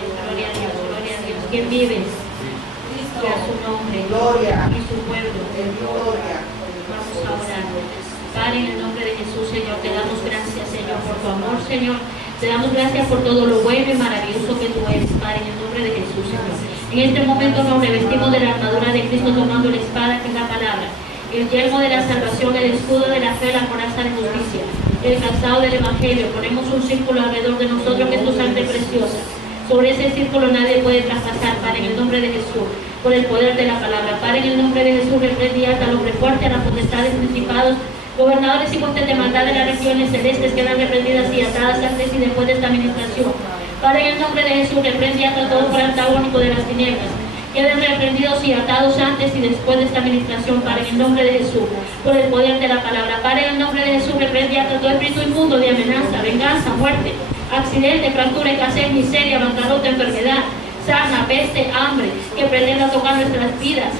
gloria a Dios, gloria a Dios. Quien vive y a su nombre y su pueblo. Vamos a orar. Padre, en el nombre de Jesús, Señor, te damos gracias, Señor, por tu amor, Señor. Te damos gracias por todo lo bueno y maravilloso que tú eres, Padre, en el nombre de Jesús, Señor. En este momento nos revestimos de la armadura de Cristo, tomando la espada, que es la palabra, el yelmo de la salvación, el escudo de la fe, la coraza de justicia, el calzado del evangelio. Ponemos un círculo alrededor de nosotros, que es tu sangre preciosa. Sobre ese círculo nadie puede traspasar, Padre, en el nombre de Jesús, por el poder de la palabra. Padre, en el nombre de Jesús, reprende y ata al hombre fuerte, a las potestades, principados, gobernadores y puestos de maldad de las regiones celestes, quedan reprendidas y atadas antes y después de esta administración. Padre, en el nombre de Jesús, reprende y ata todo por antagónico de las tinieblas, queden reprendidos y atados antes y después de esta administración, Padre, en el nombre de Jesús, por el poder de la palabra. Padre, en el nombre de Jesús, reprende y ata todo espíritu inmundo de amenaza, venganza, muerte, accidente, fractura, escasez, miseria, bancarrota, enfermedad, sarna, peste, hambre, que pretenda tocar nuestras vidas,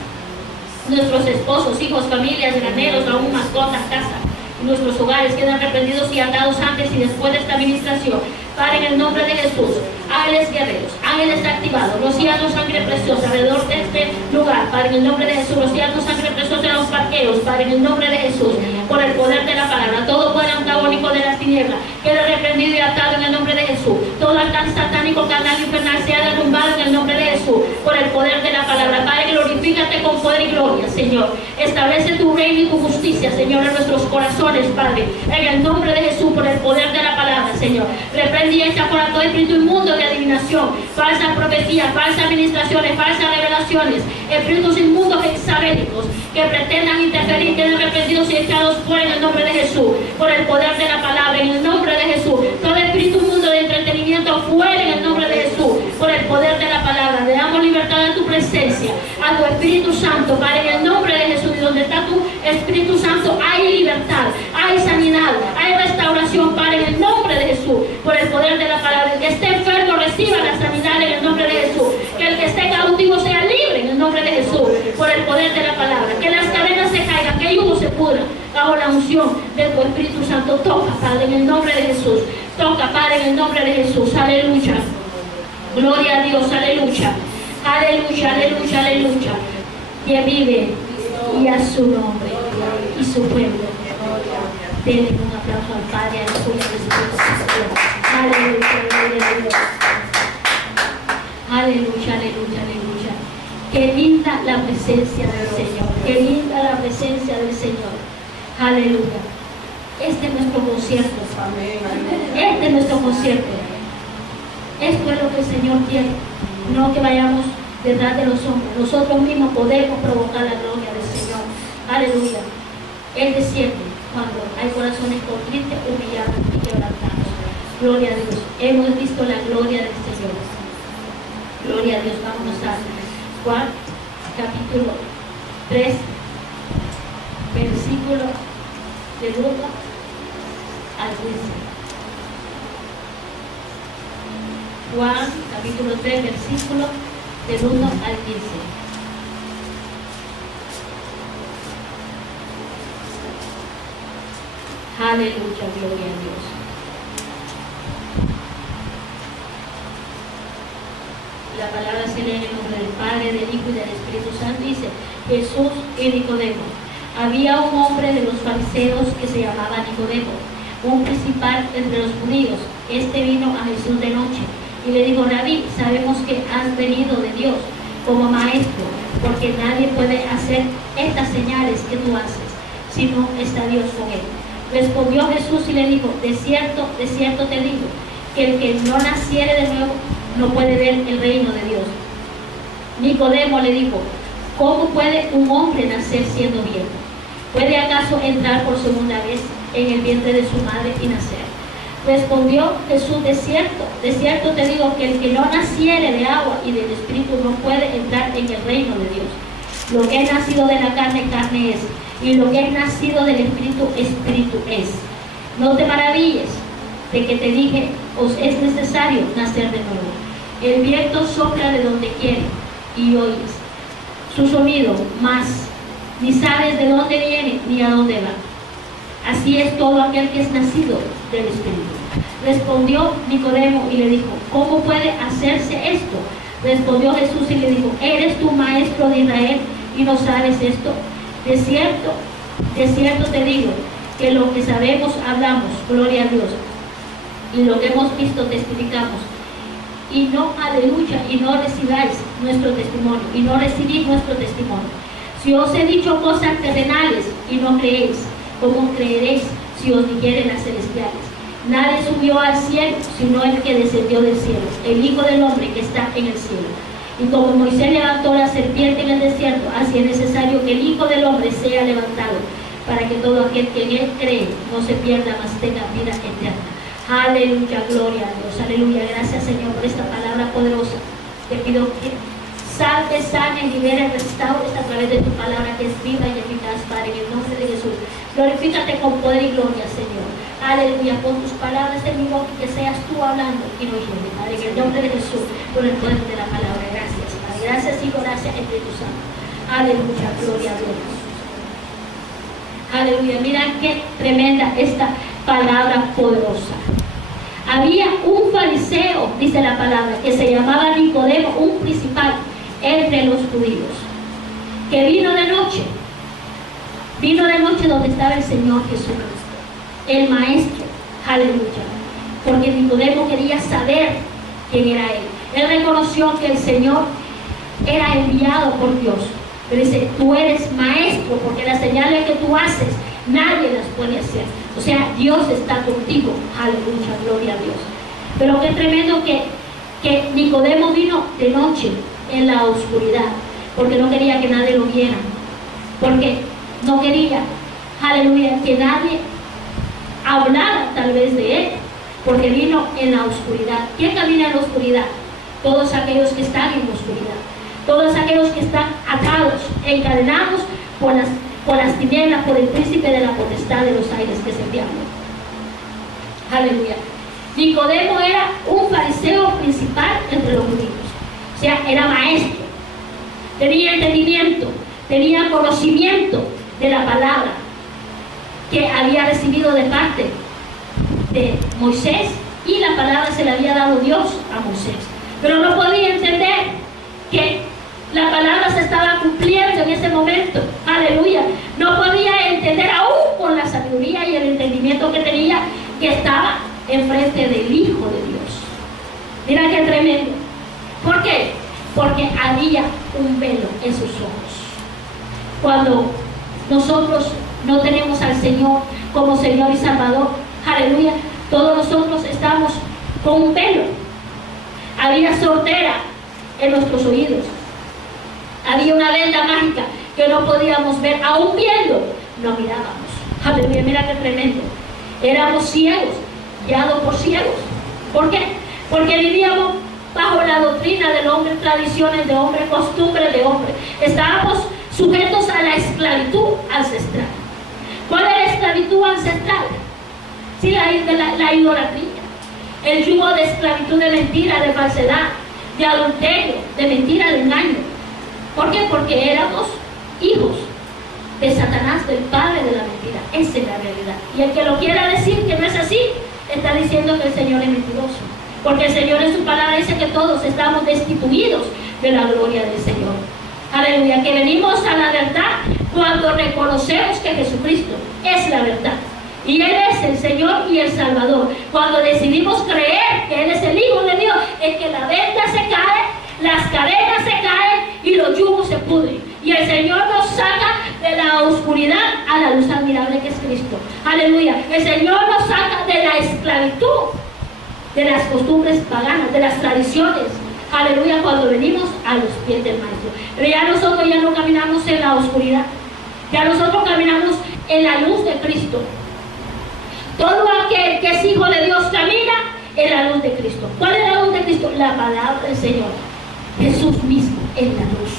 nuestros esposos, hijos, familias, graneros, aún mascotas, casa, y nuestros hogares quedan reprendidos y atados antes y después de esta administración. Padre, en el nombre de Jesús, ángeles guerreros, ángeles activados, rociando sangre preciosa alrededor de este lugar. Padre, en el nombre de Jesús, rociando sangre preciosa en los parqueos. Padre, en el nombre de Jesús, por el poder de la palabra, todo poder antagónico de las tinieblas queda reprendido y atado en el nombre de Jesús. Todo altar satánico, carnal y infernal sea derrumbado en el nombre de Jesús, por el poder de la palabra. Padre, glorifícate con poder y gloria, Señor. Establece tu reino y tu justicia, Señor, en nuestros corazones, Padre, en el nombre de Jesús, por el poder de la palabra, Señor. Reprende y echa fuera todo espíritu inmundo de adivinación, falsas profecías, falsas administraciones, falsas revelaciones, espíritus inmundos hexabélicos que pretendan interferir, queden reprendidos y echados fuera en el nombre de Jesús, por el poder de la palabra, en el nombre de Jesús. Todo espíritu inmundo de entretenimiento fuera en el nombre de Jesús, por el poder de la palabra. Le damos libertad a tu presencia, a tu Espíritu Santo, Padre, en el nombre de Jesús. Y donde está tu Espíritu Santo hay libertad, hay sanidad, hay restauración, Padre, en el nombre de Jesús, por el poder de la palabra. El que esté enfermo reciba la sanidad en el nombre de Jesús. Que el que esté cautivo sea libre en el nombre de Jesús, por el poder de la palabra. Que las cadenas se caigan, que el yugo se pudra bajo la unción de tu Espíritu Santo. Toca, Padre, en el nombre de Jesús. Toca, Padre, en el nombre de Jesús. Aleluya. Gloria a Dios. Aleluya. Aleluya, aleluya, aleluya. Que vive y a su nombre y su pueblo. Denle un aplauso al Padre, al Hijo y al Espíritu Santo. Aleluya, gloria a Dios. Aleluya, aleluya, aleluya. Qué linda la presencia del Señor. Qué linda la presencia del Señor. Aleluya. Este es nuestro concierto. Este es nuestro concierto. Esto es lo que el Señor quiere. No que vayamos detrás de los hombres. Nosotros mismos podemos provocar la gloria del Señor. Aleluya. Él desciende cuando hay corazones contritos, humillados y quebrantados. Gloria a Dios. Hemos visto la gloria del Señor. Gloria a Dios. Vámonos a Juan, capítulo 3, versículo del 1 al 15. Juan, capítulo 3, versículo del 1 al 15. Aleluya, gloria a Dios. La palabra se lee en el nombre del Padre, del Hijo y del Espíritu Santo. Dice: Jesús y Nicodemo. Había un hombre de los fariseos que se llamaba Nicodemo, un principal entre los judíos. Este vino a Jesús de noche y le dijo: Rabí, sabemos que has venido de Dios como maestro, porque nadie puede hacer estas señales que tú haces, si no está Dios con él. Respondió Jesús y le dijo: de cierto te digo, que el que no naciere de nuevo no puede ver el reino de Dios. Nicodemo le dijo: ¿cómo puede un hombre nacer siendo viejo? ¿Puede acaso entrar por segunda vez en el vientre de su madre y nacer? Respondió Jesús: de cierto te digo, que el que no naciere de agua y del Espíritu no puede entrar en el reino de Dios. Lo que es nacido de la carne, carne es, y lo que es nacido del Espíritu, Espíritu es. No te maravilles de que te dije: os es necesario nacer de nuevo. El viento sopla de donde quiere y oyes su sonido, mas ni sabes de dónde viene ni a dónde va. Así es todo aquel que es nacido del Espíritu. Respondió Nicodemo y le dijo: ¿cómo puede hacerse esto? Respondió Jesús y le dijo: ¿eres tú maestro de Israel y no sabes esto? De cierto te digo, que lo que sabemos hablamos, gloria a Dios, y lo que hemos visto testificamos. Y no, aleluya, y no recibáis nuestro testimonio, y no recibís nuestro testimonio. Si os he dicho cosas terrenales y no creéis, ¿cómo creeréis si os dijere las celestiales? Nadie subió al cielo, sino el que descendió del cielo, el Hijo del Hombre que está en el cielo. Y como Moisés levantó la serpiente en el desierto, así es necesario que el Hijo del Hombre sea levantado, para que todo aquel que en él cree no se pierda, mas tenga vida eterna. Aleluya, gloria a Dios, aleluya. Gracias, Señor, por esta palabra poderosa. Te pido que salve, sane, libere, restaures a través de tu palabra, que es viva y eficaz, Padre, en el nombre de Jesús. Glorifícate con poder y gloria, Señor. Aleluya, pon tus palabras en mi boca y que seas tú hablando y no yo, Padre, en el nombre de Jesús, por el poder de la palabra. Gracias, Padre. Gracias, Hijo, gracias, Espíritu Santo. Aleluya, gloria a Dios. Aleluya, mira qué tremenda esta palabra poderosa. Había un fariseo, dice la palabra, que se llamaba Nicodemo, un principal entre los judíos, que vino de noche donde estaba el Señor Jesucristo, el Maestro. Aleluya, porque Nicodemo quería saber quién era Él. Él reconoció que el Señor era enviado por Dios, pero dice: tú eres maestro, porque las señales que tú haces nadie las puede hacer. O sea, Dios está contigo. Aleluya, gloria a Dios. Pero qué tremendo que Nicodemo vino de noche, en la oscuridad, porque no quería que nadie lo viera, porque no quería, aleluya, que nadie hablara tal vez de él, porque vino en la oscuridad. ¿Quién camina en la oscuridad? Todos aquellos que están en la oscuridad, todos aquellos que están atados, encadenados por las tinieblas, por el príncipe de la potestad de los aires, que es el diablo. Aleluya. Nicodemo era un fariseo principal entre los judíos, o sea, era maestro, tenía entendimiento, tenía conocimiento de la palabra que había recibido de parte de Moisés, y la palabra se le había dado Dios a Moisés, pero no podía entender que la palabra se estaba cumpliendo en ese momento. Aleluya. No podía entender, aún con la sabiduría y el entendimiento que tenía, que estaba enfrente del Hijo de Dios. Mira qué tremendo. ¿Por qué? Porque había un velo en sus ojos. Cuando nosotros no tenemos al Señor como Señor y Salvador, aleluya, todos nosotros estamos con un velo. Había sordera en nuestros oídos. Había una venda mágica que no podíamos ver, aún viendo, no mirábamos. Aleluya, mira qué tremendo. Éramos ciegos, guiados por ciegos. ¿Por qué? Porque vivíamos bajo la doctrina del hombre, tradiciones de hombre, costumbres de hombre. Estábamos sujetos a la esclavitud ancestral. ¿Cuál es la esclavitud ancestral? Sí, la idolatría. El yugo de esclavitud, de mentira, de falsedad, de adulterio, de mentira, de engaño. ¿Por qué? Porque éramos hijos de Satanás, del padre de la mentira. Esa es la realidad. Y el que lo quiera decir que no es así, está diciendo que el Señor es mentiroso. Porque el Señor en su palabra dice que todos estamos destituidos de la gloria del Señor. Aleluya, que venimos a la verdad cuando reconocemos que Jesucristo es la verdad. Y Él es el Señor y el Salvador. Cuando decidimos creer que Él es el Hijo de Dios, es que la venda se cae, las cadenas se caen y los yugos se pudren. Y el Señor nos saca de la oscuridad a la luz admirable que es Cristo. Aleluya. El Señor nos saca de la esclavitud, de las costumbres paganas, de las tradiciones. Aleluya, cuando venimos a los pies del Maestro. Pero ya nosotros ya no caminamos en la oscuridad. Ya nosotros caminamos en la luz de Cristo. Todo aquel que es hijo de Dios camina en la luz de Cristo. ¿Cuál es la luz de Cristo? La palabra del Señor. Jesús mismo es la luz.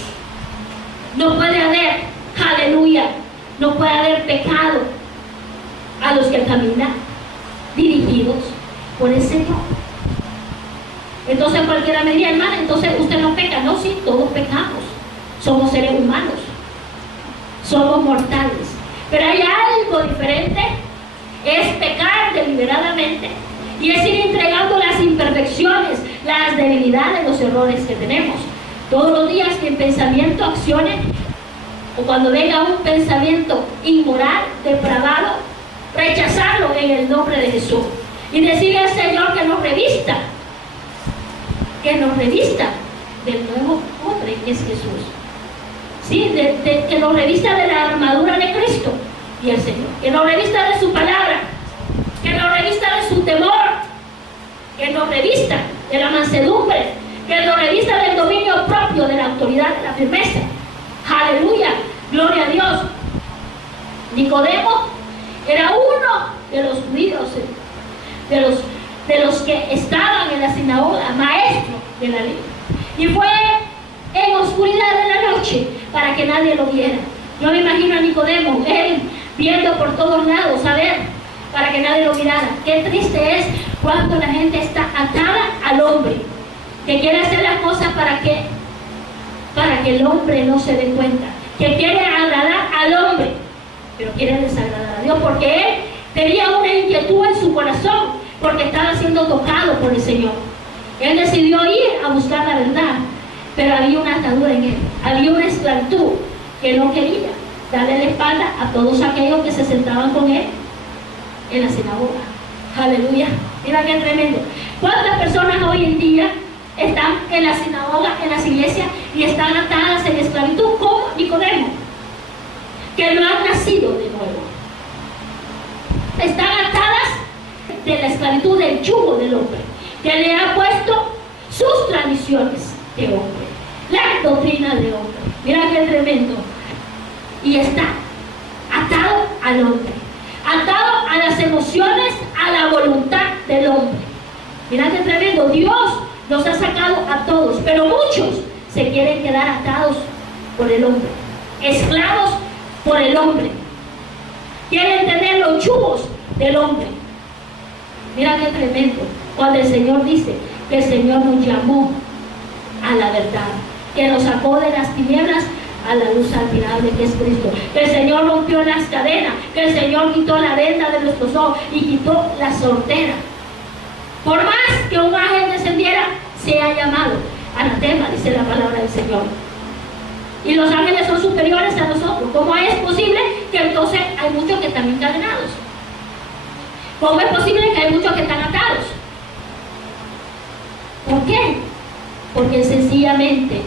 No puede haber, aleluya, no puede haber pecado a los que caminan dirigidos por el Señor. Entonces cualquiera me diría: hermana, entonces usted no peca. No, sí, todos pecamos. Somos seres humanos. Somos mortales. Pero hay algo diferente. Es pecar deliberadamente Y es ir entregando las imperfecciones, las debilidades, los errores que tenemos. Todos los días que en pensamiento accione, o cuando venga un pensamiento inmoral, depravado, rechazarlo en el nombre de Jesús. Y decirle al Señor que nos revista del nuevo hombre que es Jesús. ¿Sí? Que nos revista de la armadura de Cristo y el Señor. Que nos revista de su palabra. Que nos revista de su temor. Que nos revista de la mansedumbre. Que nos revista del dominio propio, de la autoridad, de la firmeza. Aleluya, gloria a Dios. Nicodemo era uno de los judíos, de los que estaban en la sinagoga, maestro de la ley. Y fue en oscuridad de la noche para que nadie lo viera. Yo me imagino a Nicodemo, él viendo por todos lados, a ver, para que nadie lo mirara. Qué triste es cuando la gente está atada al hombre, que quiere hacer las cosas para que el hombre no se dé cuenta, que quiere agradar al hombre, pero quiere desagradar a Dios, porque él tenía una inquietud en su corazón, porque estaba siendo tocado por el Señor. Él decidió ir a buscar la verdad, pero había una atadura en él, había una esclavitud que no quería darle la espalda a todos aquellos que se sentaban con él en la sinagoga. Aleluya, mira qué tremendo. ¿Cuántas personas hoy en día están en la sinagoga, en las iglesias, y están atadas en esclavitud como Nicodemo, que no han nacido de nuevo? Están atadas de la esclavitud del yugo del hombre, que le ha puesto sus tradiciones de hombre, la doctrina de hombre. Mira qué tremendo. Y está atado al hombre, atado a las emociones, a la voluntad del hombre. Mira qué tremendo. Dios nos ha sacado a todos, pero muchos se quieren quedar atados por el hombre, esclavos por el hombre. Quieren tener los yugos del hombre. Mira qué tremendo. Cuando el Señor dice que el Señor nos llamó a la verdad, que nos sacó de las tinieblas a la luz admirable que es Cristo, que el Señor rompió las cadenas, que el Señor quitó la venda de nuestros ojos y quitó la sordera. Por más que un ángel descendiera, sea llamado anatema, dice la palabra del Señor. Y los ángeles son superiores a nosotros. ¿Cómo es posible que entonces hay muchos que están encadenados? ¿Cómo es posible que hay muchos que están atados? ¿Por qué? Porque sencillamente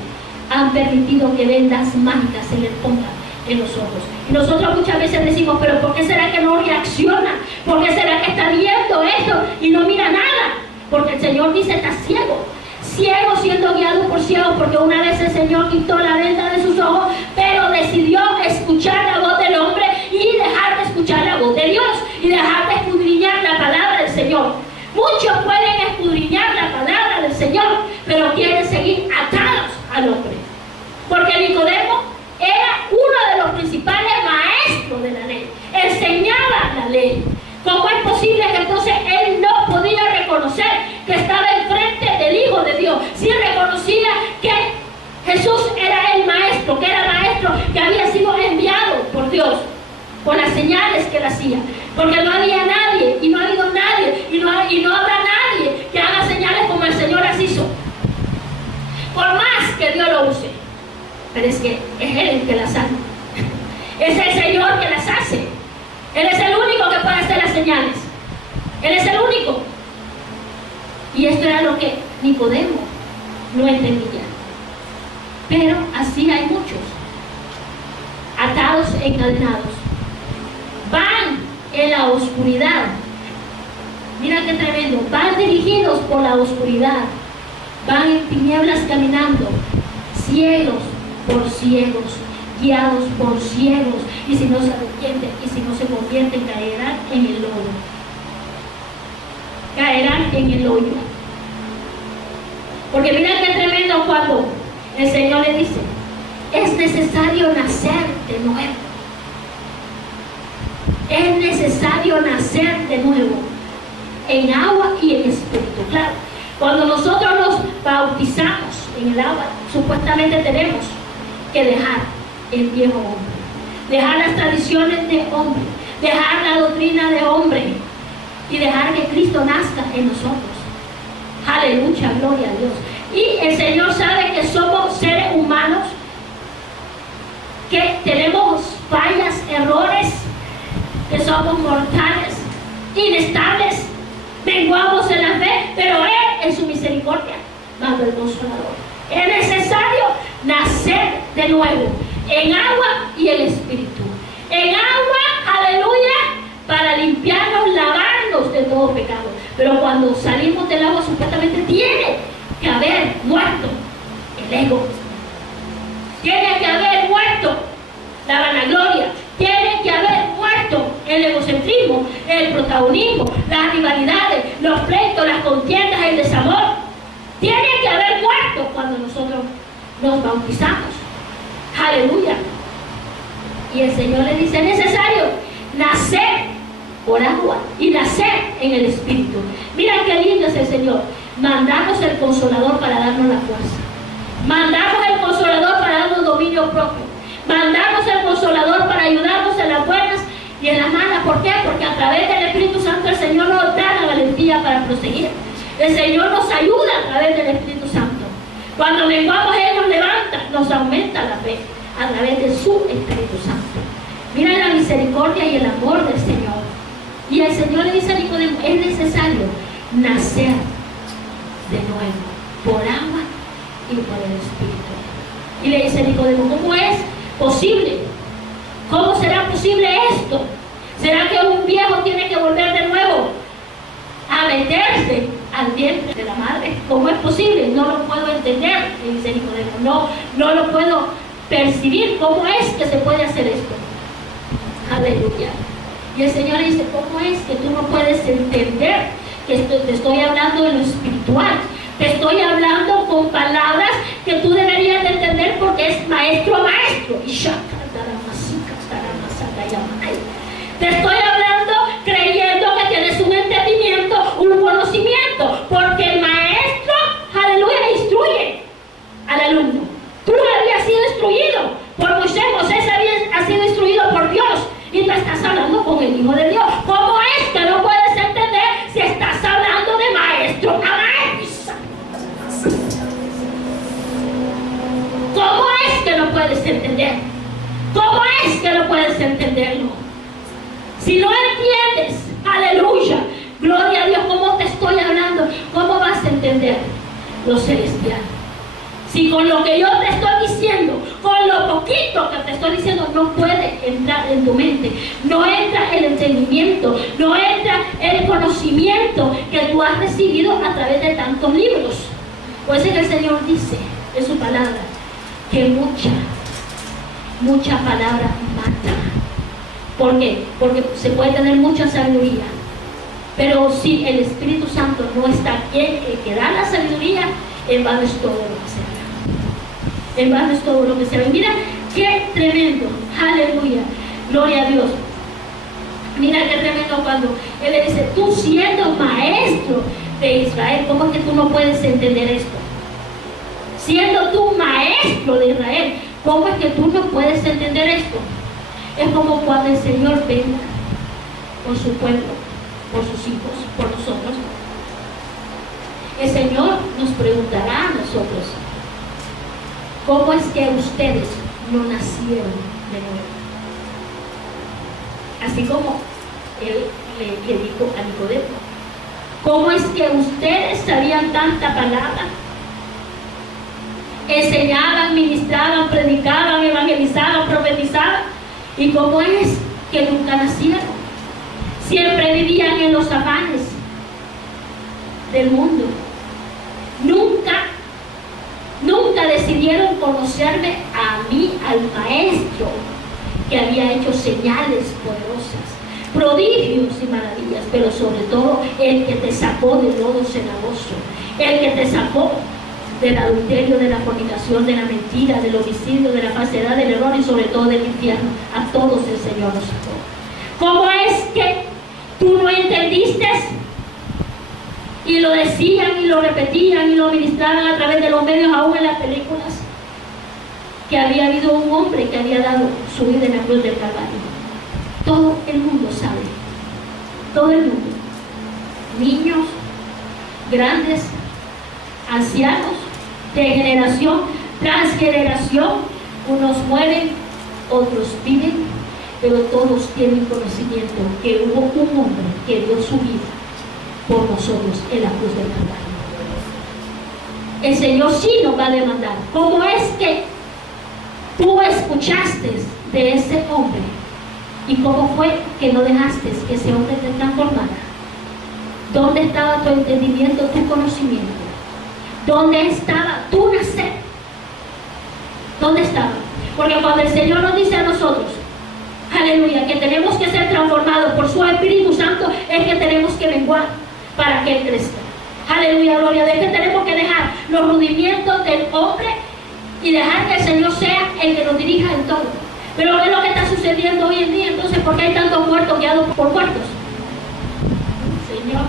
han permitido que vendas mágicas se les pongan en los ojos. Y nosotros muchas veces decimos, pero ¿por qué será que no reacciona? ¿Por qué será que está viendo esto y no mira nada? Porque el Señor dice, está ciego. Ciego siendo guiado por ciego, porque una vez el Señor quitó la venda de sus ojos, pero decidió escuchar la voz del hombre y dejar de escuchar la voz de Dios y dejar de escudriñar la palabra del Señor. Muchos pueden escudriñar la palabra del Señor, pero quieren seguir atados al hombre. Porque Nicodemo era uno de los principales maestros de la ley, enseñaba la ley. ¿Cómo es posible que entonces él no podía reconocer que estaba enfrente del Hijo de Dios? Si reconocía que Jesús era el maestro, que era maestro, que había sido enviado por Dios, por las señales que él hacía. Porque no había nadie, y no ha habido nadie, y no habrá nadie que haga señales como el Señor las hizo. Por más que Dios lo use. Pero es que es Él el que las hace. Es el Señor que las hace. Él es el único que puede hacer las señales. Él es el único. Y esto era lo que Nicodemo no entendía. Pero así hay muchos, atados, encadenados. Van en la oscuridad. Mira qué tremendo. Van dirigidos por la oscuridad. Van en tinieblas caminando, ciegos por ciegos, guiados por ciegos, y si no se arrepienten y si no se convierten, caerán en el lodo. Caerán en el hoyo. Porque mira qué tremendo cuando el Señor le dice, es necesario nacer de nuevo. Es necesario nacer de nuevo, en agua y en espíritu. Claro, cuando nosotros nos bautizamos en el agua, supuestamente tenemos que dejar el viejo hombre, dejar las tradiciones de hombre, dejar la doctrina de hombre, y dejar que Cristo nazca en nosotros. Aleluya, gloria a Dios. Y el Señor sabe que somos seres humanos, que tenemos fallas, errores, que somos mortales, inestables, menguamos en la fe, pero Él en su misericordia manda el Consolador. Es necesario nacer de nuevo en agua y el Espíritu. En agua, aleluya, para limpiarnos, lavarnos de todo pecado. Pero cuando salimos del agua, supuestamente tiene que haber muerto el ego. Tiene que haber muerto la vanagloria. Tiene que haber muerto el egocentrismo, el protagonismo, las rivalidades, los pleitos, las contiendas, el desamor. Tiene que haber muerto cuando nosotros nos bautizamos. Aleluya. Y el Señor le dice: es necesario nacer por agua y nacer en el Espíritu. Mira qué lindo es el Señor. Mandamos el Consolador para darnos la fuerza. Mandamos el Consolador para darnos dominio propio. Mandamos el Consolador para ayudarnos en las buenas y en las malas. ¿Por qué? Porque a través del Espíritu Santo el Señor nos da la valentía para proseguir. El Señor nos ayuda a través del Espíritu Santo. Cuando menguamos, Él nos levanta, nos aumenta la fe a través de su Espíritu Santo. Mira la misericordia y el amor del Señor. Y el Señor le dice a Nicodemo: es necesario nacer de nuevo por agua y por el Espíritu. Y le dice a Nicodemo: ¿cómo es posible? ¿Cómo será posible esto? ¿Será que un viejo tiene que volver de nuevo a meterse al vientre de la madre? ¿Cómo es posible? No lo puedo entender, le dice Nicodemo. No lo puedo percibir. ¿Cómo es que se puede hacer esto? Aleluya. Y el Señor le dice: ¿cómo es que tú no puedes entender que te estoy hablando de lo espiritual? Te estoy hablando con palabras que tú deberías de entender, porque es maestro a maestro. Te estoy hablando creyendo que tienes un entendimiento, un conocimiento, porque el maestro, aleluya, instruye al alumno. Tú habías sido instruido por Moisés. Moisés ha sido instruido por Dios, y tú estás hablando con el Hijo de Dios. ¿Cómo es que no puedes entender si estás hablando de maestro a maestro? ¿Cómo es que no puedes entender? ¿Cómo es que no puedes entenderlo? Si no entiendes, aleluya, gloria a Dios, cómo te estoy hablando, ¿cómo vas a entender lo celestial? Si con lo que yo te estoy diciendo, con lo poquito que te estoy diciendo, no puede entrar en tu mente, no entra el entendimiento, no entra el conocimiento que tú has recibido a través de tantos libros. Pues el Señor dice en su palabra que mucha palabra mata. ¿Por qué? Porque se puede tener mucha sabiduría, pero si el Espíritu Santo no está en el que da la sabiduría, en vano es todo lo que se ve. En vano es todo lo que se ve. Mira qué tremendo, aleluya, gloria a Dios. Mira qué tremendo cuando Él le dice: tú siendo maestro de Israel, ¿cómo es que tú no puedes entender esto? Siendo tú maestro de Israel, ¿cómo es que tú no puedes entender esto? Es como cuando el Señor venga por su pueblo, por sus hijos, por nosotros. El Señor nos preguntará a nosotros: ¿cómo es que ustedes no nacieron de nuevo? Así como Él le dijo a Nicodemo: ¿cómo es que ustedes sabían tanta palabra? Enseñaban, ministraban, predicaban, evangelizaban, profetizaban. ¿Y cómo es que nunca nacieron? Siempre vivían en los afanes del mundo. Nunca decidieron conocerme a mí, al Maestro, que había hecho señales poderosas, prodigios y maravillas, pero sobre todo el que te sacó del lodo cenagoso, el que te sacó del adulterio, de la fornicación, de la mentira, del homicidio, de la falsedad, del error y sobre todo del infierno. A todos el Señor nos sacó. ¿Cómo es que tú no entendiste? Y lo decían y lo repetían y lo ministraban a través de los medios, aún en las películas, que había habido un hombre que había dado su vida en la cruz del Calvario. Todo el mundo sabe, todo el mundo. niños, grandes, ancianos, de generación tras generación. Unos mueren, otros viven, pero todos tienen conocimiento que hubo un hombre que dio su vida por nosotros en la cruz del Calvario. El Señor sí nos va a demandar. ¿Cómo es que tú escuchaste de ese hombre? ¿Y cómo fue que no dejaste que ese hombre te transformara? ¿Dónde estaba tu entendimiento, tu conocimiento? ¿Dónde estaba tu nacer? ¿Dónde estaba? Porque cuando el Señor nos dice a nosotros, aleluya, que tenemos que ser transformados por su Espíritu Santo, es que tenemos que menguar para que Él crezca. Aleluya, gloria a Dios, que tenemos que dejar los rudimientos del hombre y dejar que el Señor sea el que nos dirija en todo. Pero ¿qué es lo que está sucediendo hoy en día? Entonces, ¿por qué hay tantos muertos guiados por muertos? Señor,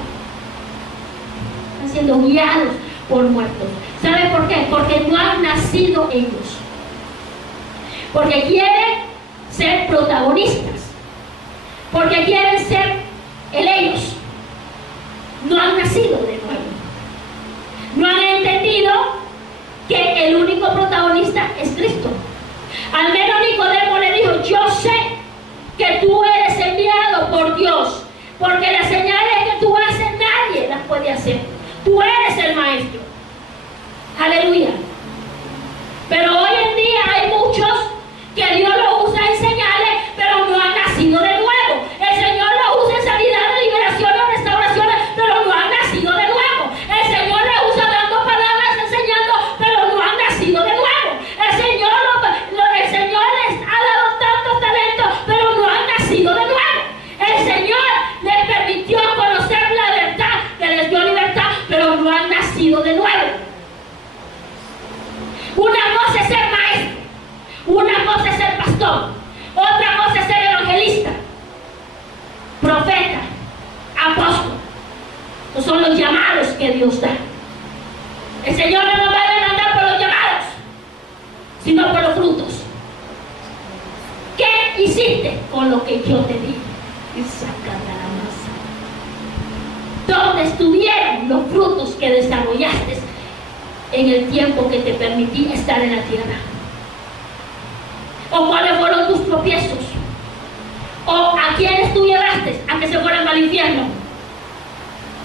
están siendo guiados por muertos. ¿Sabe por qué? Porque no han nacido ellos. Porque quieren ser protagonistas. Porque quieren ser ellos. No han nacido de nuevo. No han entendido que el único protagonista es Cristo. Al menos Nicodemo le dijo: yo sé que tú eres enviado por Dios, porque las señales que tú haces nadie las puede hacer. Tú eres el maestro. Aleluya. Pero hoy en día hay muchos que Dios los usa en señales, pero no han nacido de nuevo. El Señor los usa en sanidad, liberación o restauraciones, pero no han nacido de nuevo. El Señor los usa dando palabras, enseñando, pero no han nacido de nuevo. El Señor les ha dado tantos talentos, pero no han nacido de nuevo. El Señor les permitió conocer la verdad, que les dio libertad, pero no han nacido de nuevo. Una cosa es ser maestro, una cosa es ser pastor, otra cosa es ser evangelista, profeta, apóstol. Esos son los llamados que Dios da. El Señor no nos va a demandar por los llamados, sino por los frutos. ¿Qué hiciste con lo que yo te di? Y sacar la masa. ¿Dónde estuvieron los frutos que desarrollaste en el tiempo que te permití estar en la tierra? ¿O cuáles fueron tus tropiezos? ¿O a quiénes tú llevaste a que se fueran al infierno?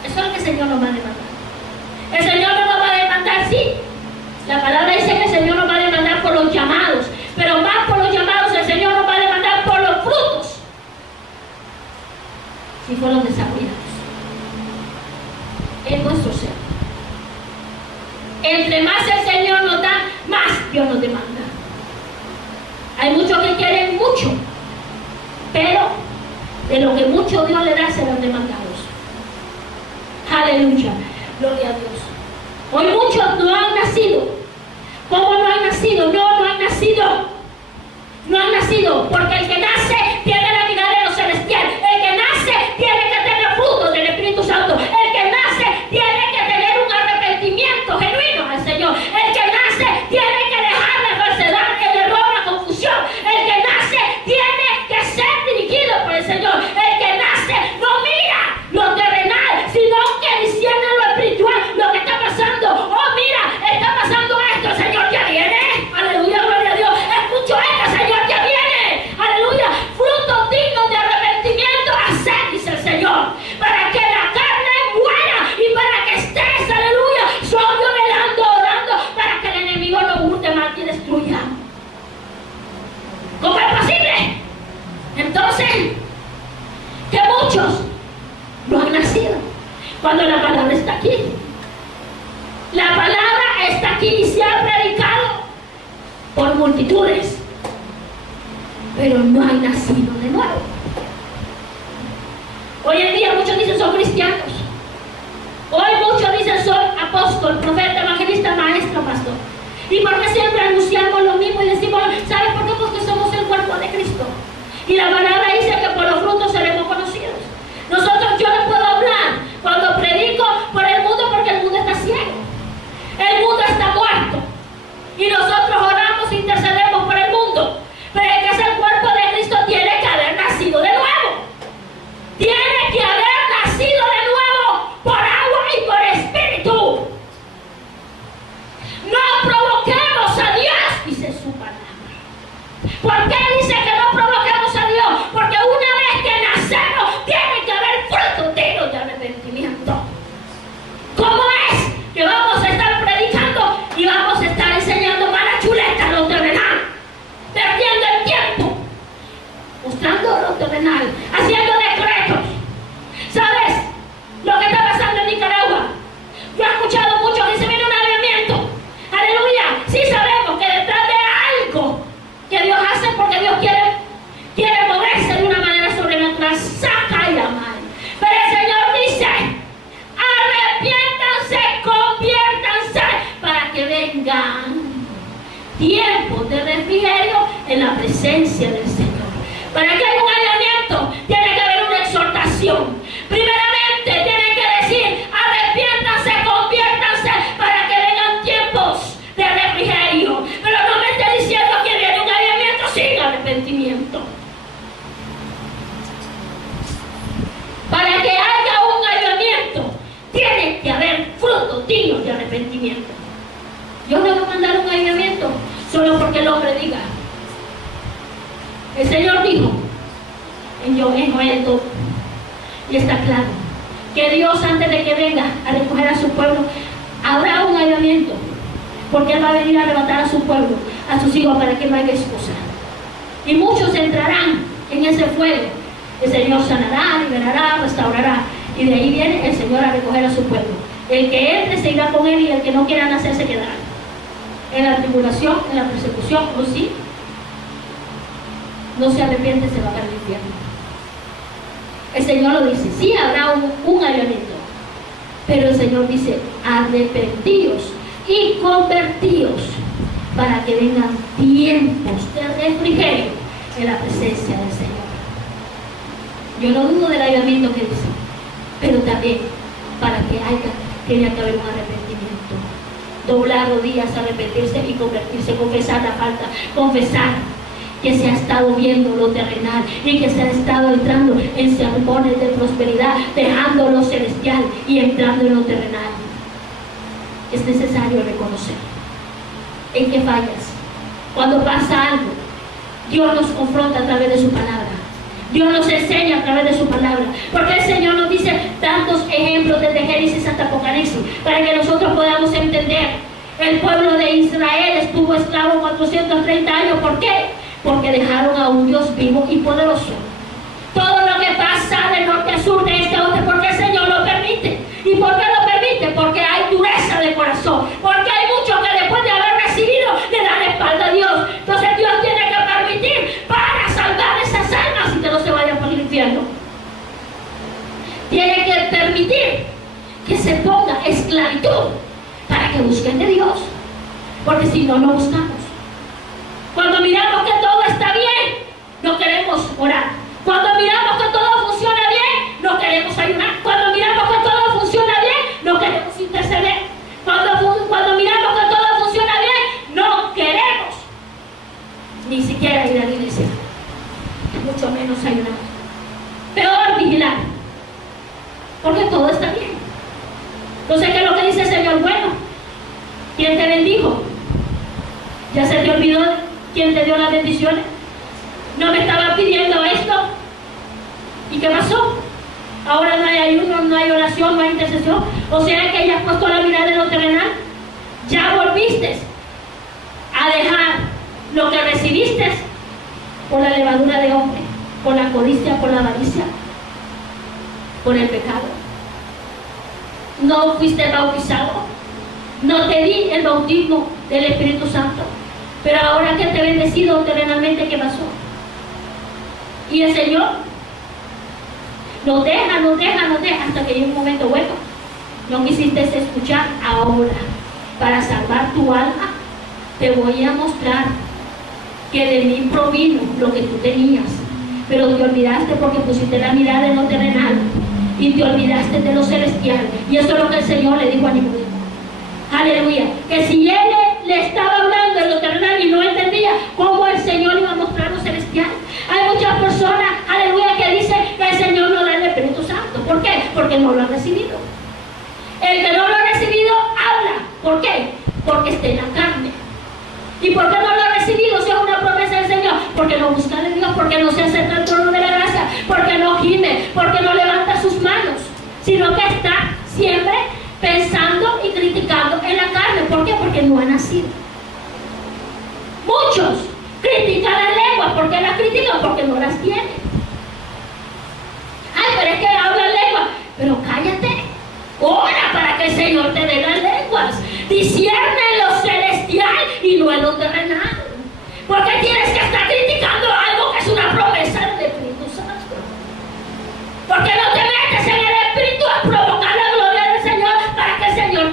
Eso es lo que el Señor nos va a demandar. El Señor no nos va a demandar, sí. La palabra dice que el Señor nos va a demandar por los llamados, pero más por los llamados, el Señor nos va a demandar por los frutos, si fueron desarrollados en nuestro ser. Entre más el Señor nos da, más Dios nos demanda. Hay muchos que quieren mucho, pero de lo que mucho Dios le da serán demandados. Aleluya, gloria a Dios. Hoy muchos no han nacido. ¿Cómo no han nacido? No han nacido. No han nacido, porque el que nace tiene el avigadero celestial. El que nace tiene que tener frutos del Espíritu Santo. El que nace tiene que tener un arrepentimiento genuino al Señor. El que nace tiene que dejar la falsedad, el error, la confusión. El que nace tiene que ser dirigido por el Señor. El que nace no mira lo terrenal, sino que discierne lo espiritual, lo que está pasando. Oh, mira, está pasando esto, el Señor ya viene. Aleluya, gloria a Dios. Escucho esto, Señor ya viene. Aleluya. Frutos dignos de arrepentimiento, haced, dice el Señor, para que la carne muera y para que estés, aleluya, sobrio, velando, orando, para que el enemigo no hurte, mate y destruya. ¿Cómo es posible? Entonces, que muchos no han nacido, cuando la palabra está aquí. La palabra está aquí y se ha predicado por multitudes, pero no han nacido de nuevo. Hoy en día muchos dicen son cristianos. Hoy muchos dicen soy apóstol, profeta, evangelista, maestro, pastor. ¿Y por qué siempre anunciamos lo mismo y decimos, ¿sabes por qué? Porque somos el cuerpo de Cristo. Y la palabra dice que por los frutos seremos conocidos. Yo no puedo hablar cuando predico por el mundo, porque el mundo está ciego. El mundo está muerto. Y nosotros oramos e intercedemos por el mundo. Pero el que es el cuerpo de Cristo tiene que haber nacido de nuevo. Tiene que haber nacido de nuevo vengan tiempos de refrigerio en la presencia del Señor. Para que haya un avivamiento, tiene que haber una exhortación. Primeramente, tiene que decir: arrepiéntanse, conviértanse, para que vengan tiempos de refrigerio. Pero no me esté diciendo que viene un avivamiento sin arrepentimiento. Para que haya un avivamiento, tiene que haber frutos dignos de arrepentimiento. Yo no voy a mandar un avivamiento solo porque el hombre diga. El Señor dijo en Joel 2, y está claro, que Dios, antes de que venga a recoger a su pueblo, habrá un avivamiento, porque Él va a venir a arrebatar a su pueblo, a sus hijos, para que no haya excusa. Y muchos entrarán en ese fuego. El Señor sanará, liberará, restaurará, y de ahí viene el Señor a recoger a su pueblo. El que entre se irá con Él, y el que no quiera nacer se quedará en la tribulación, en la persecución, o sí, no se arrepiente, se va para el infierno. El Señor lo dice: sí habrá un avivamiento, pero el Señor dice: arrepentíos y convertíos, para que vengan tiempos de refrigerio en la presencia del Señor. Yo no dudo del avivamiento que dice, pero también para que tenía que haber un arrepentimiento. Doblar rodillas, arrepentirse y convertirse, confesar la falta, confesar que se ha estado viendo lo terrenal y que se ha estado entrando en sermones de prosperidad, dejando lo celestial y entrando en lo terrenal. Es necesario reconocer en qué fallas. Cuando pasa algo, Dios nos confronta a través de su palabra. Dios nos enseña a través de su palabra, porque el Señor nos dice tantos ejemplos desde Génesis hasta Apocalipsis, para que nosotros podamos entender. El pueblo de Israel estuvo esclavo 430 años. ¿Por qué? Porque dejaron a un Dios vivo y poderoso. Todo lo que pasa de norte a sur, de este a oeste, porque el Señor lo permite. ¿Y por qué lo permite? Porque hay dureza de corazón, porque hay muchos que después de haber recibido le dan la espalda a Dios. Entonces Dios tiene que permitir para salvar esas almas y que no se vayan por el infierno. Tiene que permitir que se ponga esclavitud para que busquen de Dios, porque si no, no buscamos. Cuando miramos que todo está bien, no queremos orar. Cuando miramos que todo funciona bien, no queremos ayunar. Cuando miramos que todo funciona bien, no queremos interceder. Cuando miramos que todo funciona bien, no queremos ni siquiera ir a la iglesia, mucho menos ayunar. Peor, vigilar, porque todo está bien. Entonces, ¿qué es lo que dice el Señor? Bueno, ¿quién te bendijo? ¿Ya se te olvidó quién te dio las bendiciones? ¿No me estaba pidiendo esto? ¿Y qué pasó? Ahora no hay ayuno, no hay oración, no hay intercesión. O sea que ya has puesto la mirada en lo terrenal. Ya volviste a dejar lo que recibiste por la levadura de hombre, por la codicia, por la avaricia, por el pecado. No fuiste bautizado, no te di el bautismo del Espíritu Santo, pero ahora que te he bendecido terrenalmente, ¿qué pasó? Y el Señor nos deja hasta que llegue un momento bueno. No quisiste escuchar. Ahora, para salvar tu alma, te voy a mostrar que de mí provino lo que tú tenías, pero te olvidaste porque pusiste la mirada en lo terrenal y te olvidaste de lo celestial. Y eso es lo que el Señor le dijo a Nicodemo. Aleluya. Que si él le estaba hablando en lo terrenal y no entendía, ¿cómo el Señor iba a mostrar lo celestial? Hay muchas personas, aleluya, que dicen que el Señor no da el Espíritu Santo. ¿Por qué? Porque no lo ha recibido. El que no lo ha recibido habla. ¿Por qué? Porque está en la carne. ¿Y por qué no lo ha recibido si es una promesa del Señor? Porque no busca de Dios, porque no se acerca al trono de la gracia, porque no gime, porque no levanta sus manos, sino que está siempre pensando y criticando en la carne. ¿Por qué? Porque no ha nacido. Muchos critican las lenguas. ¿Por qué las critican? Porque no las tienen. Ay, pero es que hablan lenguas. Pero cállate. Ora para que el Señor te dé las lenguas. Discierne lo celestial y no en lo terrenal. Porque tienes que estar criticando algo que es una promesa del Espíritu Santo. Porque no te metes en el Espíritu a provocar la gloria del Señor para que el Señor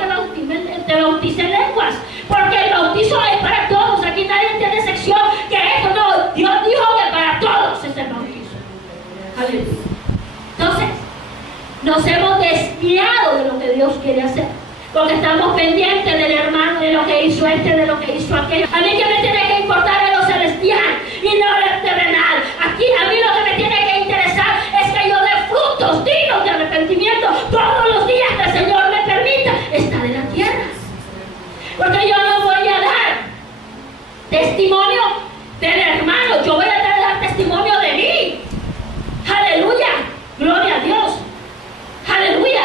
te bautice en lenguas. Porque Nos hemos desviado de lo que Dios quiere hacer. Porque estamos pendientes del hermano, de lo que hizo este, de lo que hizo aquello. A mí que me tiene que importar es lo celestial y no lo terrenal. Aquí a mí lo que me tiene que interesar es que yo dé frutos dignos de arrepentimiento todos los días que el Señor me permita estar en la tierra. Porque yo no voy a dar testimonio del hermano, yo voy a dar testimonio de mí. Aleluya, gloria a Dios. Aleluya.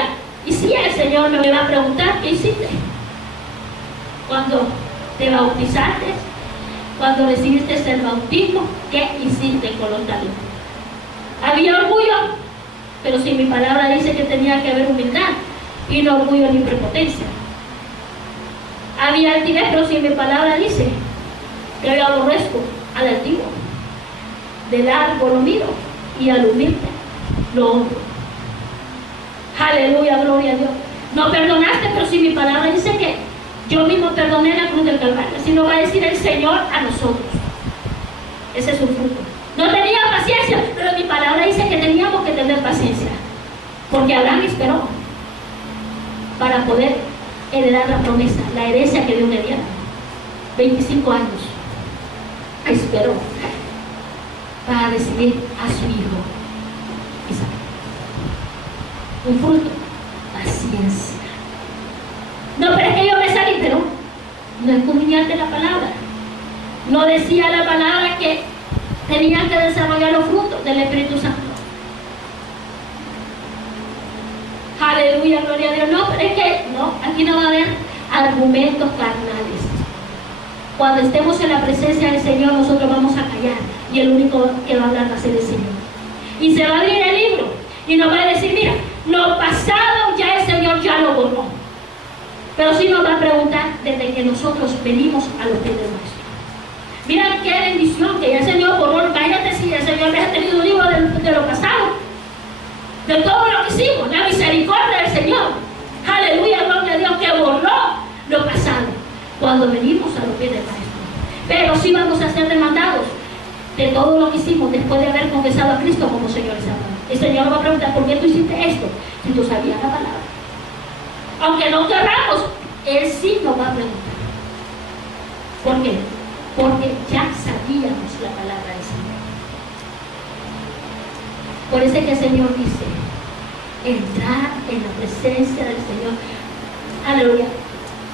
Y si el Señor me va a preguntar, ¿qué hiciste? Cuando te bautizaste, cuando recibiste el bautismo, ¿qué hiciste con los talentos? Había orgullo, pero si mi palabra dice que tenía que haber humildad, y no orgullo ni prepotencia. Había altivez, pero si mi palabra dice que yo aborrezco al altivo, del largo lo miro y al humilde lo honro. Aleluya, gloria a Dios. No perdonaste, pero si mi palabra dice que yo mismo perdoné en la cruz del Calvario, así lo va a decir el Señor a nosotros. Ese es su fruto. No tenía paciencia, pero mi palabra dice que teníamos que tener paciencia, porque Abraham esperó para poder heredar la promesa, la herencia que Dios le diera. 25 años esperó para recibir a su hijo Isaac. Un fruto, paciencia. No, pero es que yo me salí, pero no escudriñaste la palabra. No decía la palabra que tenían que desarrollar los frutos del Espíritu Santo. Aleluya, gloria a Dios. No, pero es que no, aquí no va a haber argumentos carnales. Cuando estemos en la presencia del Señor, nosotros vamos a callar y el único que va a hablar va a ser el Señor. Y se va a abrir el libro y nos va a decir, mira, lo pasado ya el Señor ya lo borró. Pero sí nos va a preguntar desde que nosotros venimos a los pies de nuestro. Mira qué bendición que ya el Señor borró. Imagínate si el Señor hubiera tenido un libro de lo pasado, de todo lo que hicimos, la misericordia del Señor. Aleluya, gloria a Dios, que borró lo pasado cuando venimos a los pies del Maestro. Pero sí vamos a ser demandados de todo lo que hicimos después de haber confesado a Cristo como Señor y Salvador. El Señor nos va a preguntar, ¿por qué tú hiciste esto? Si tú sabías la palabra. Aunque no querramos, Él sí nos va a preguntar. ¿Por qué? Porque ya sabíamos la palabra del Señor. Por eso es que el Señor dice, entrar en la presencia del Señor, aleluya,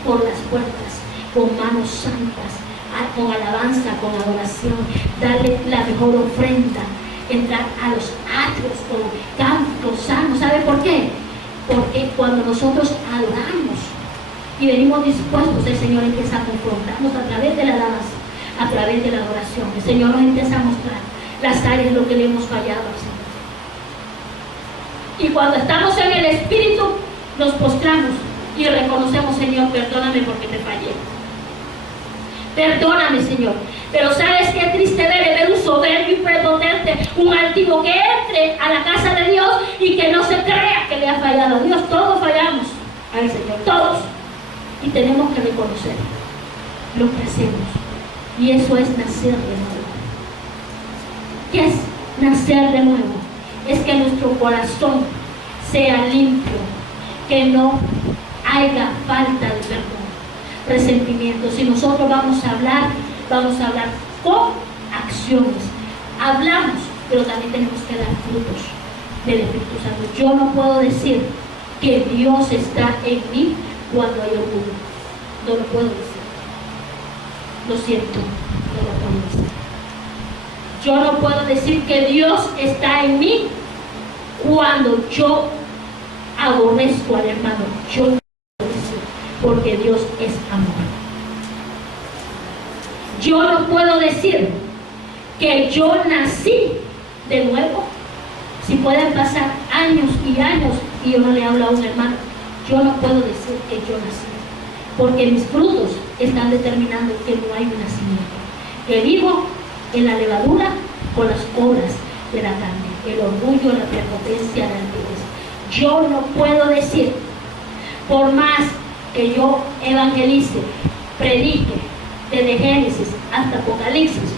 por las puertas, con manos santas, con alabanza, con adoración, darle la mejor ofrenda, entrar a los atrios con cantos sanos. ¿Sabe por qué? Porque cuando nosotros adoramos y venimos dispuestos, el Señor empieza a confrontarnos a través de la alabanza, a través de la adoración. El Señor nos empieza a mostrar las áreas en lo que le hemos fallado al Señor. Y cuando estamos en el Espíritu, nos postramos y reconocemos, Señor, perdóname porque te fallé. Perdóname, Señor. Pero ¿sabes qué triste ver un soberbio y prepotente, un altivo que entre a la casa de Dios y que no se crea que le ha fallado a Dios? Todos fallamos al Señor, todos. Y tenemos que reconocer lo que hacemos. Y eso es nacer de nuevo. ¿Qué es nacer de nuevo? Es que nuestro corazón sea limpio, que no haya falta de perdón, resentimiento. Si nosotros vamos a hablar con acciones. Hablamos, pero también tenemos que dar frutos del Espíritu Santo. Yo no puedo decir que Dios está en mí cuando hay orgullo. No lo puedo decir. Lo siento, no lo puedo decir. Yo no puedo decir que Dios está en mí cuando yo aborrezco al hermano. Yo no puedo decir, porque Dios es amor. Yo no puedo decir que yo nací de nuevo. Si pueden pasar años y años y yo no le hablo a un hermano, yo no puedo decir que yo nací, porque mis frutos están determinando que no hay un nacimiento, que vivo en la levadura con las obras de la carne, el orgullo, la prepotencia, la altivez. Yo no puedo decir, por más que yo evangelice, predique, desde Génesis hasta Apocalipsis,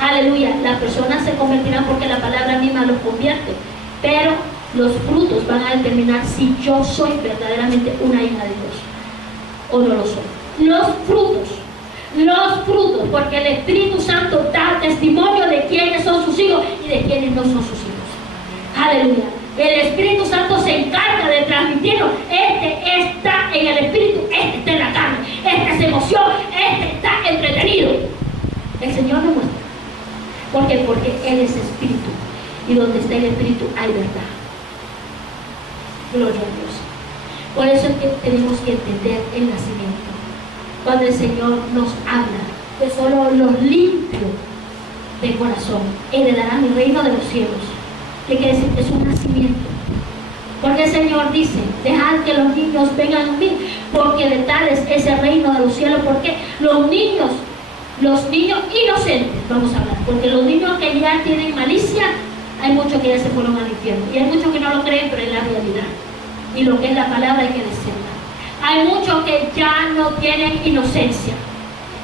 aleluya, las personas se convertirán porque la palabra misma los convierte, pero Los frutos van a determinar si yo soy verdaderamente una hija de Dios o no lo soy. Los frutos, porque el Espíritu Santo da testimonio de quiénes son sus hijos y de quiénes no son sus hijos. Aleluya. El Espíritu Santo se encarga de transmitirnos: este está en el Espíritu, este está en la carne, esta es emoción, este está entretenido. El Señor nos muestra. ¿Por qué? Porque Él es Espíritu, y donde está el Espíritu hay verdad. Gloria a Dios. Por eso es que tenemos que entender el nacimiento. Cuando el Señor nos habla que solo los limpios de corazón heredarán el reino de los cielos. ¿Qué quiere decir? Es un nacimiento. Porque el Señor dice: dejad que los niños vengan a mí, porque de tales es el reino de los cielos. Porque los niños inocentes, vamos a hablar, porque los niños que ya tienen malicia, hay muchos que ya se fueron al infierno, y hay muchos que no lo creen, pero es la realidad, y lo que es la palabra hay que decirla. Hay muchos que ya no tienen inocencia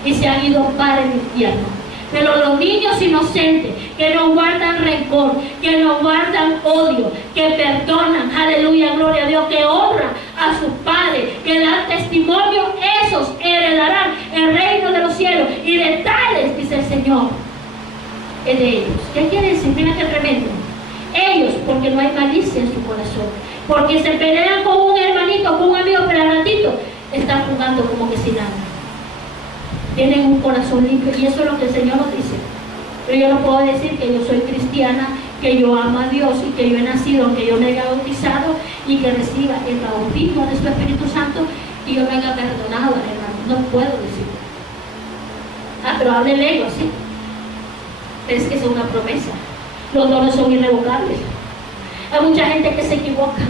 y se han ido para el infierno. Pero los niños inocentes, que no guardan rencor, que no guardan odio, que perdonan, aleluya, gloria a Dios, que honran a sus padres, que dan testimonio, esos heredarán el reino de los cielos. Y de tales, dice el Señor, es de ellos. ¿Qué quiere decir? Mira qué tremendo. Ellos, porque no hay malicia en su corazón, porque se pelean con un hermanito, con un amigo, pero al ratito están jugando como que sin nada. Tienen un corazón limpio, y eso es lo que el Señor nos dice. Pero yo no puedo decir que yo soy cristiana, que yo amo a Dios y que yo he nacido, aunque yo me haya bautizado y que reciba el bautismo de su Espíritu Santo, y yo me haya perdonado, hermano. No puedo decirlo. Pero hable lengua, sí. Pero es que es una promesa. Los dones son irrevocables. Hay mucha gente que se equivoca.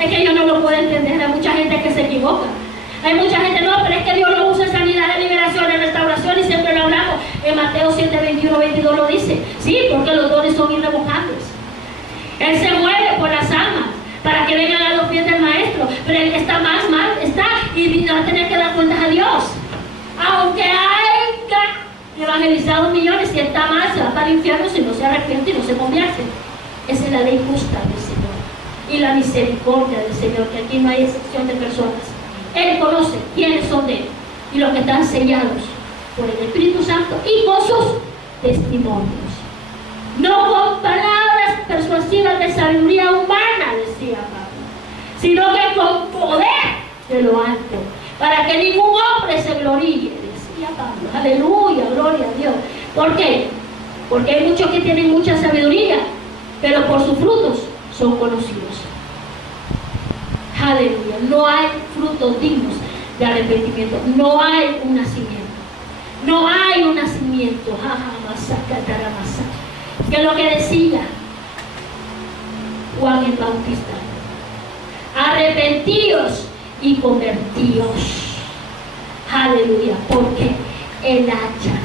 Es que yo no lo puedo entender. Hay mucha gente que se equivoca. Hay mucha gente, no, pero es que Dios lo usa en sanidad, en liberación, en restauración, y siempre lo hablamos. En Mateo 7, 21, 22 lo dice. Sí, porque los dones son irrevocables. Él se mueve por las almas para que vengan a los pies del Maestro, pero el que está más mal está, y va a tener que dar cuentas a Dios. Aunque haya evangelizado millones, si está mal, se va para el infierno si no se arrepiente y no se convierte. Esa es la ley justa del Señor y la misericordia del Señor, que aquí no hay excepción de personas. Él conoce quiénes son de Él y los que están sellados por el Espíritu Santo y con sus testimonios. No con palabras persuasivas de sabiduría humana, decía Pablo, sino que con poder de lo alto, para que ningún hombre se gloríe, decía Pablo. Aleluya, gloria a Dios. ¿Por qué? Porque hay muchos que tienen mucha sabiduría, pero por sus frutos son conocidos. Aleluya. No hay frutos dignos de arrepentimiento. No hay un nacimiento. No hay un nacimiento. Que es lo que decía Juan el Bautista: arrepentíos y convertíos. Aleluya. Porque el hacha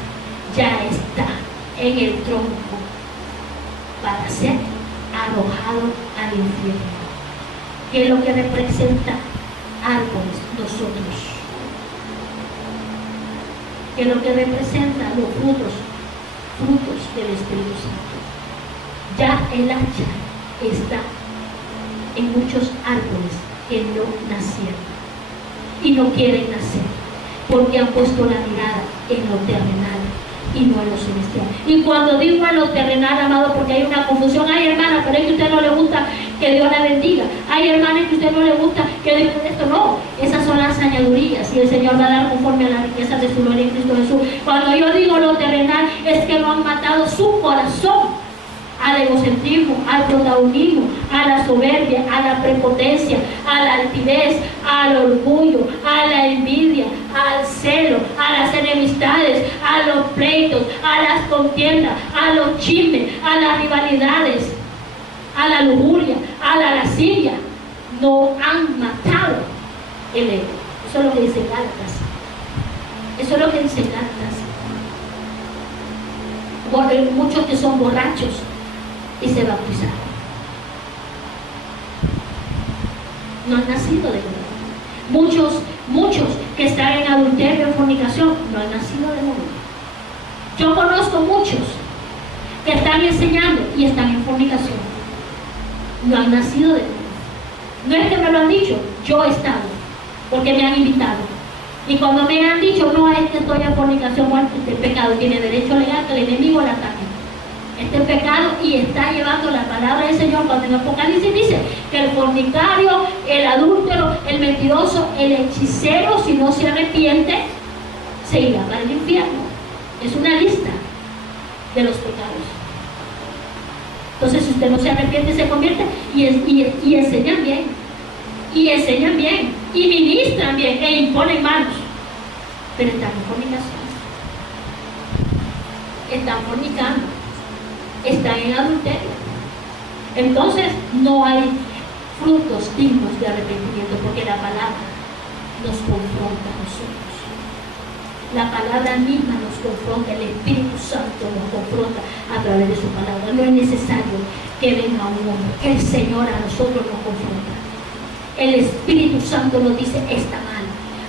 ya está en el tronco para ser arrojado al infierno. ¿Qué es lo que representa árboles? Nosotros. ¿Qué es lo que representa los frutos? Frutos del Espíritu Santo. Ya el hacha está en muchos árboles que no nacieron y no quieren nacer, porque han puesto la mirada en lo terrenal y no en lo celestial. Y cuando digo en lo terrenal, amado, porque hay una confusión. Hay hermanas, pero es que a usted no le gusta, que Dios la bendiga. Hay hermanas que a usted no le gusta, que Dios esto no. Esas son las añadurías, y el Señor va a dar conforme a la riqueza de su gloria en Cristo Jesús. Cuando yo digo lo terrenal, es que no han matado su corazón al egocentrismo, al protagonismo, a la soberbia, a la prepotencia, a la altivez, al orgullo, a la envidia, al celo, a las enemistades, a los pleitos, a las contiendas, a los chismes, a las rivalidades, a la lujuria, a la lascivia. No han matado el ego. Eso es lo que dice Gálatas. Eso es lo que dice Gálatas. Muchos que son borrachos y se bautizaron, no han nacido de nuevo. Muchos que están en adulterio, en fornicación, no han nacido de nuevo. Yo conozco muchos que están enseñando y están en fornicación. no han nacido de nuevo. No es que me lo han dicho, yo he estado, porque me han invitado. Y cuando me han dicho, no, es que estoy en fornicación, bueno, este pecado tiene derecho legal que el enemigo la ataque. Este pecado, y está llevando la palabra del Señor cuando en Apocalipsis dice que el fornicario, el adúltero, el mentiroso, el hechicero, si no se arrepiente, se irá para el infierno. Es una lista de los pecados. Entonces, si usted no se arrepiente, se convierte y enseñan bien. Y enseñan bien. Y ministran bien. E imponen manos. Pero están en fornicación. Están fornicando. Están en adulterio. Entonces, no hay frutos dignos de arrepentimiento, porque la palabra nos confronta a nosotros. La palabra misma nos confronta, el Espíritu Santo nos confronta a través de su palabra. No es necesario que venga un hombre, el Señor a nosotros nos confronta. El Espíritu Santo nos dice, está mal.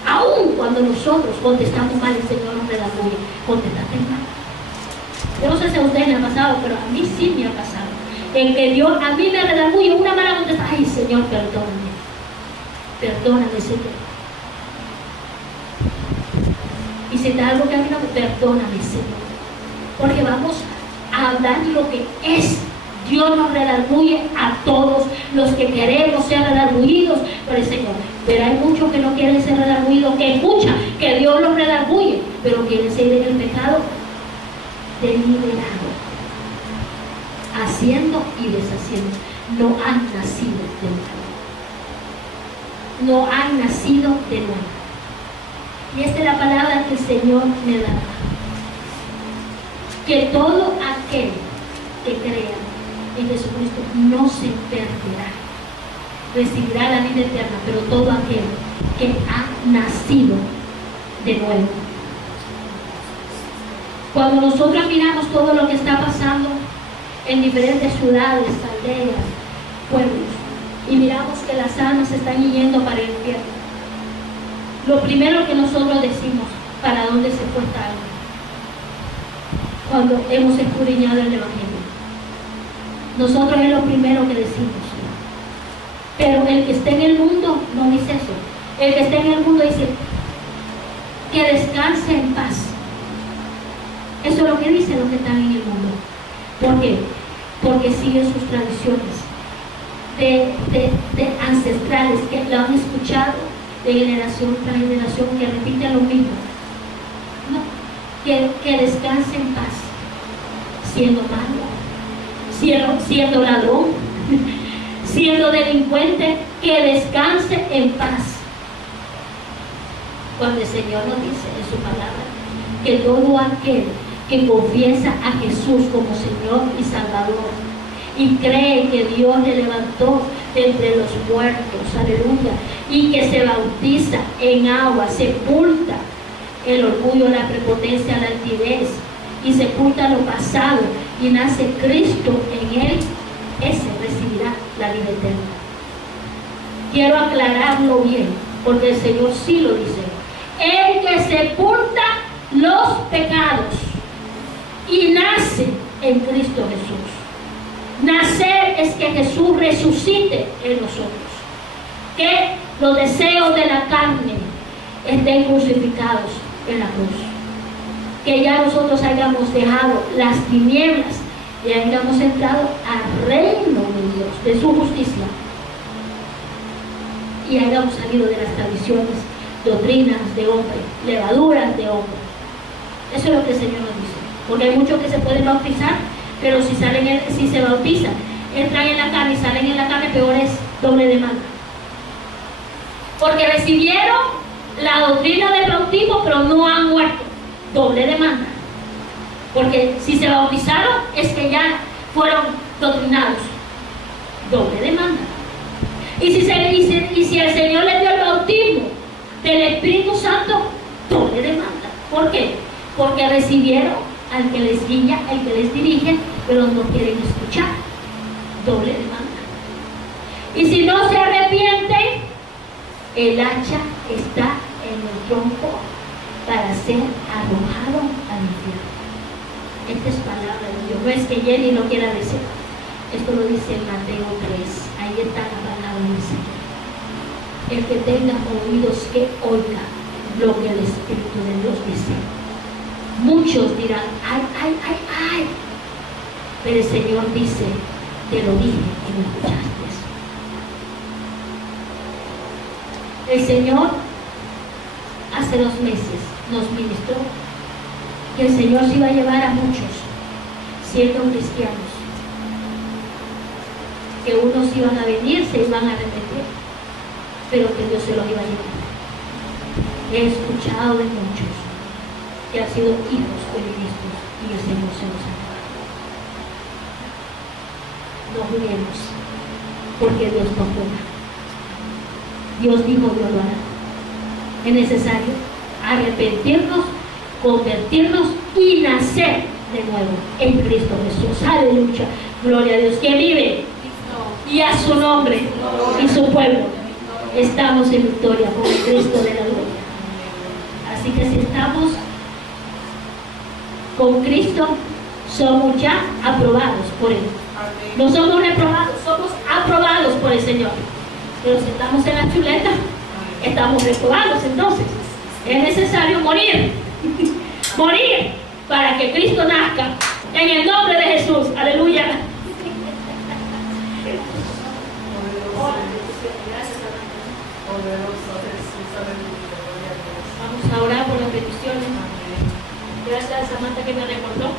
Aún cuando nosotros contestamos mal, el Señor nos redarguye, contestaste mal. Yo no sé si a ustedes les ha pasado, pero a mí sí me ha pasado. En que Dios a mí me redarguye una mala contestación. Ay, Señor, perdóname. Perdóname, Señor. Y si te da algo que a mí no me perdóname, Señor. Porque vamos a hablar lo que es. Dios nos redarguye a todos los que queremos ser redarguidos por el Señor. Pero hay muchos que no quieren ser redarguidos, que escuchan que Dios los redarguye, pero quieren seguir en el pecado deliberado, haciendo y deshaciendo. No han nacido de nuevo. No han nacido de nuevo. Y esta es la palabra que el Señor me da. Que todo aquel que crea en Jesucristo no se perderá. Recibirá la vida eterna, pero todo aquel que ha nacido de nuevo. Cuando nosotros miramos todo lo que está pasando en diferentes ciudades, aldeas, pueblos, y miramos que las almas se están yendo para el infierno, lo primero que nosotros decimos, ¿para dónde se fue esta alma? Cuando hemos escudriñado el Evangelio. Nosotros es lo primero que decimos. Pero el que esté en el mundo no dice eso. El que esté en el mundo dice que descanse en paz. Eso es lo que dicen los que están en el mundo. ¿Por qué? Porque siguen sus tradiciones de ancestrales que lo han escuchado de generación tras generación, que repiten lo mismo. No, que descanse en paz, siendo malo, siendo ladrón, siendo delincuente, que descanse en paz. Cuando el Señor nos dice en su palabra que todo aquel que confiesa a Jesús como Señor y Salvador y cree que Dios le levantó de entre los muertos, aleluya, y que se bautiza en agua, sepulta el orgullo, la prepotencia, la altivez, y sepulta lo pasado, y nace Cristo en él, ese recibirá la vida eterna. Quiero aclararlo bien, porque el Señor sí lo dice. El que sepulta los pecados y nace en Cristo Jesús. Nacer es que Jesús resucite en nosotros, que los deseos de la carne estén crucificados en la cruz, que ya nosotros hayamos dejado las tinieblas y hayamos entrado al reino de Dios, de su justicia, y hayamos salido de las tradiciones, doctrinas de hombre, levaduras de hombre. Eso es lo que el Señor nos dice, porque hay muchos que se pueden bautizar, pero si se bautizan, entran en la carne y salen en la carne, peor es doble demanda. Porque recibieron la doctrina del bautismo, pero no han muerto. Doble demanda. Porque si se bautizaron, es que ya fueron doctrinados. Doble demanda. Y si el Señor les dio el bautismo del Espíritu Santo, doble demanda. ¿Por qué? Porque recibieron al que les guía, al que les dirige, pero no quieren escuchar. Doble demanda. Y si no se arrepienten, el hacha está en el tronco para ser arrojado al infierno. Esta es palabra de Dios. No es que Jenny no quiera decir. Esto lo dice en Mateo 3. Ahí está la palabra del Señor. El que tenga oídos que oiga lo que el Espíritu de Dios dice. Muchos dirán, ay, ay, ay, ay. Pero el Señor dice, te lo dije y no escuchaste. El Señor hace 2 meses nos ministró que el Señor se iba a llevar a muchos siendo cristianos, que unos iban a venir, se iban a arrepentir, pero que Dios se los iba a llevar. He escuchado de muchos que han sido hijos feministas y el Señor se los ha llevado. No juguemos, porque Dios no juega. Dios dijo, Dios lo hará. Es necesario arrepentirnos, convertirnos y nacer de nuevo en Cristo Jesús. Aleluya, gloria a Dios que vive, y a su nombre y su pueblo estamos en victoria con el Cristo de la gloria. Así que si estamos con Cristo, somos ya aprobados por Él. No somos reprobados, somos aprobados por el Señor. Pero si estamos en la chuleta, estamos reprobados. Entonces es necesario morir morir para que Cristo nazca en el nombre de Jesús. Aleluya. Vamos a orar por las peticiones. Gracias a Samantha que me recordó.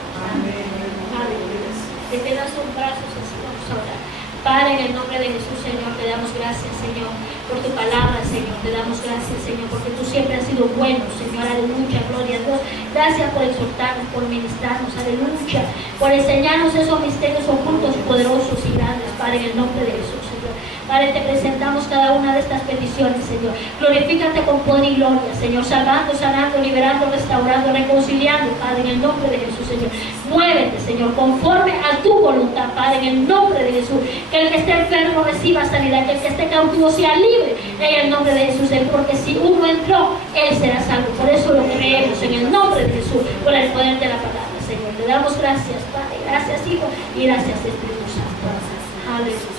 Aleluya. Que te das un brazo así. Vamos a orar. Padre, en el nombre de Jesús, Señor, te damos gracias, Señor, por tu palabra, Señor. Te damos gracias, Señor, porque tú siempre has sido bueno, Señor. Aleluya, gloria a Dios. Gracias por exhortarnos, por ministrarnos, aleluya, por enseñarnos esos misterios ocultos, poderosos y grandes, Padre, en el nombre de Jesús, Señor. Padre, te presentamos cada una de estas peticiones, Señor. Glorifícate con poder y gloria, Señor, salvando, sanando, liberando, restaurando, reconciliando, Padre, en el nombre de Jesús, Señor. Muévete, Señor, conforme a tu voluntad, Padre, en el nombre de Jesús. Que el que esté enfermo reciba sanidad, que el que esté cautivo sea libre en el nombre de Jesús, porque si uno entró, él será salvo. Por eso lo creemos en el nombre de Jesús, por el poder de la palabra, Señor. Le damos gracias, Padre, gracias, Hijo, y gracias, Espíritu Santo. Aleluya.